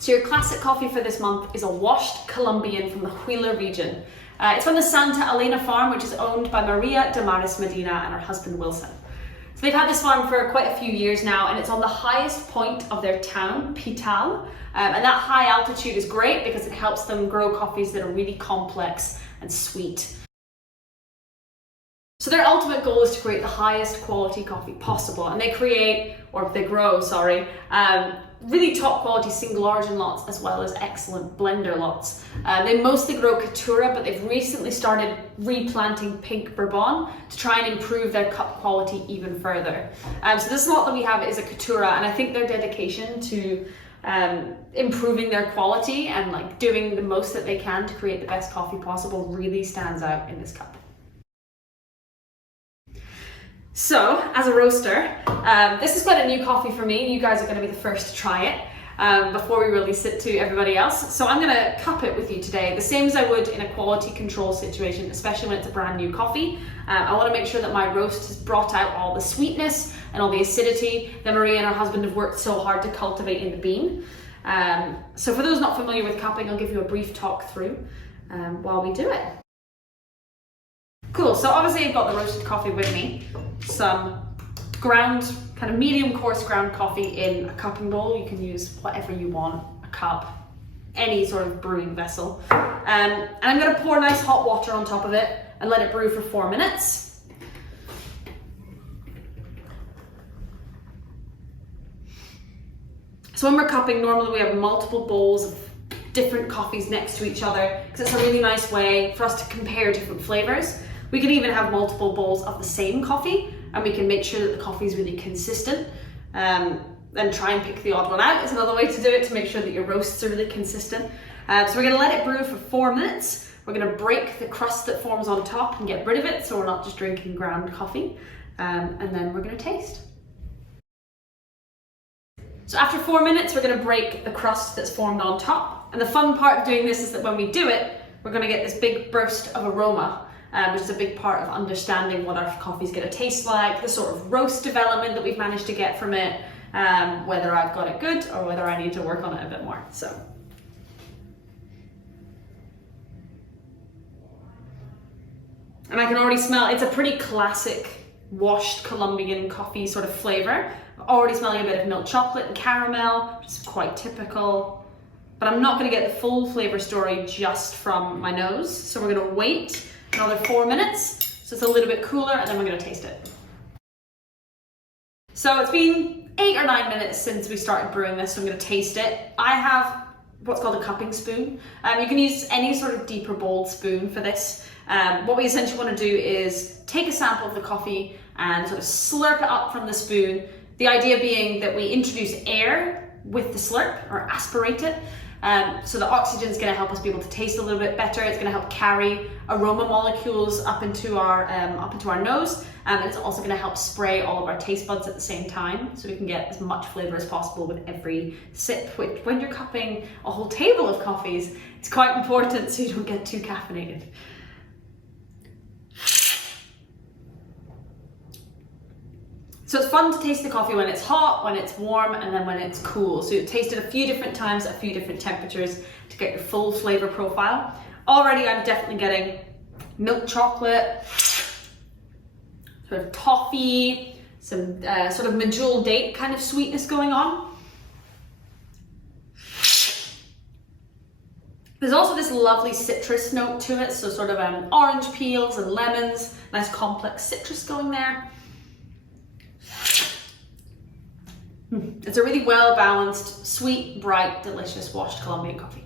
So your classic coffee for this month is a washed Colombian from the Huila region. It's from the Santa Elena farm, which is owned by Maria Damaris Medina and her husband Wilson. So they've had this farm for quite a few years now, and it's on the highest point of their town, Varietal. And that high altitude is great because it helps them grow coffees that are really complex and sweet. So their ultimate goal is to create the highest quality coffee possible, and they grow, really top quality single origin lots as well as excellent blender lots. They mostly grow Caturra, but they've recently started replanting pink Bourbon to try and improve their cup quality even further. So this lot that we have is a Caturra, and I think their dedication to improving their quality and like doing the most that they can to create the best coffee possible really stands out in this cup. So, as a roaster, this is quite a new coffee for me. You guys are going to be the first to try it before we release it to everybody else. So I'm going to cup it with you today, the same as I would in a quality control situation, especially when it's a brand new coffee. I want to make sure that my roast has brought out all the sweetness and all the acidity that Maria and her husband have worked so hard to cultivate in the bean. So for those not familiar with cupping, I'll give you a brief talk through while we do it. Cool, so obviously I've got the roasted coffee with me, some ground, kind of medium coarse ground coffee in a cupping bowl. You can use whatever you want, a cup, any sort of brewing vessel. And I'm going to pour nice hot water on top of it and let it brew for 4 minutes. So when we're cupping, normally we have multiple bowls of different coffees next to each other because it's a really nice way for us to compare different flavors. We can even have multiple bowls of the same coffee, and we can make sure that the coffee is really consistent. Then try and pick the odd one out is another way to do it, to make sure that your roasts are really consistent. So we're going to let it brew for 4 minutes. We're going to break the crust that forms on top and get rid of it, so we're not just drinking ground coffee. And then we're going to taste. So after 4 minutes, we're going to break the crust that's formed on top. And the fun part of doing this is that when we do it, we're going to get this big burst of aroma. Which is a big part of understanding what our coffee is going to taste like, the sort of roast development that we've managed to get from it, whether I've got it good or whether I need to work on it a bit more. So, and I can already smell, it's a pretty classic washed Colombian coffee sort of flavor. I'm already smelling a bit of milk chocolate and caramel, which is quite typical. But I'm not going to get the full flavor story just from my nose, so we're going to wait another 4 minutes, so it's a little bit cooler, and then we're going to taste it. So it's been 8 or 9 minutes since we started brewing this, so I'm going to taste it. I have what's called a cupping spoon. You can use any sort of deeper bowled spoon for this. What we essentially want to do is take a sample of the coffee and sort of slurp it up from the spoon. The idea being that we introduce air with the slurp, or aspirate it. So the oxygen is going to help us be able to taste a little bit better. It's going to help carry aroma molecules up into our nose, and it's also going to help spray all of our taste buds at the same time, so we can get as much flavor as possible with every sip. When you're cupping a whole table of coffees, it's quite important so you don't get too caffeinated. So it's fun to taste the coffee when it's hot, when it's warm, and then when it's cool. So you taste it a few different times at a few different temperatures to get your full flavor profile. Already I'm definitely getting milk chocolate, sort of toffee, some sort of medjool date kind of sweetness going on. There's also this lovely citrus note to it, so sort of orange peels and lemons, nice complex citrus going there. It's a really well-balanced, sweet, bright, delicious washed Colombian coffee.